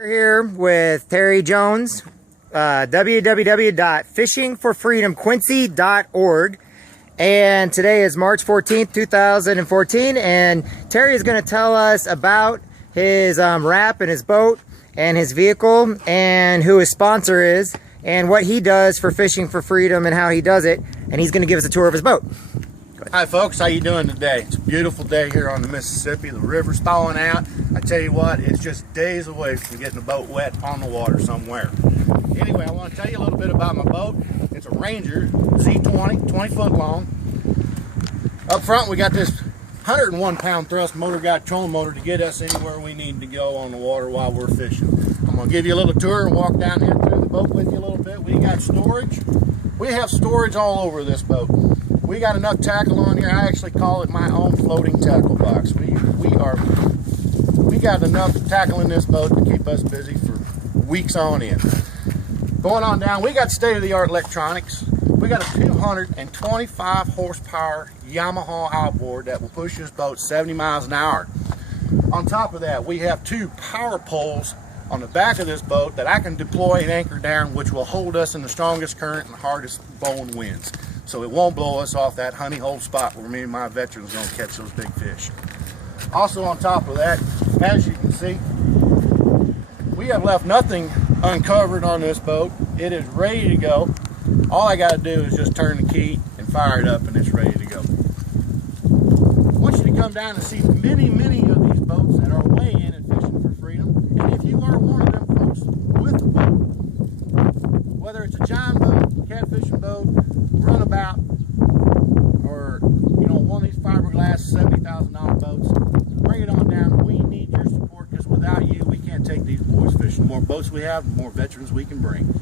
We're here with Terry Jones, www.fishingforfreedomquincy.org, and today is March 14th, 2014, and Terry is going to tell us about his wrap and his boat and his vehicle and who his sponsor is and what he does for Fishing for Freedom and how he does it, and he's going to give us a tour of his boat. Hi folks, how you doing today? It's a beautiful day here on the Mississippi. The river's thawing out. I tell you what, it's just days away from getting the boat wet on the water somewhere. Anyway, I want to tell you a little bit about my boat. It's a Ranger Z20, 20 foot long. Up front we got this 101 pound thrust motor guide trolling motor to get us anywhere we need to go on the water while we're fishing. I'm going to give you a little tour and walk down here through the boat with you a little bit. We got storage. We have storage all over this boat. We got enough tackle on here. I actually call it my own floating tackle box. We got enough tackle in this boat to keep us busy for weeks on end. Going on down, we got state-of-the-art electronics. We got a 225 horsepower Yamaha outboard that will push this boat 70 miles an hour. On top of that, we have two power poles on the back of this boat that I can deploy and anchor down, which will hold us in the strongest current and hardest blowing winds. So it won't blow us off that honey hole spot where me and my veterans are going to catch those big fish. Also on top of that, as you can see, we have left nothing uncovered on this boat. It is ready to go. All I got to do is just turn the key and fire it up and it's ready to go. I want you to come down and see many of these boats that are weighing in and fishing for freedom. And if you are one of them folks with a boat, whether it's a giant boat, catfishing boat, runabout, or one of these fiberglass $70,000 boats, bring it on down. We need your support because without you we can't take these boys fishing. The more boats we have, the more veterans we can bring.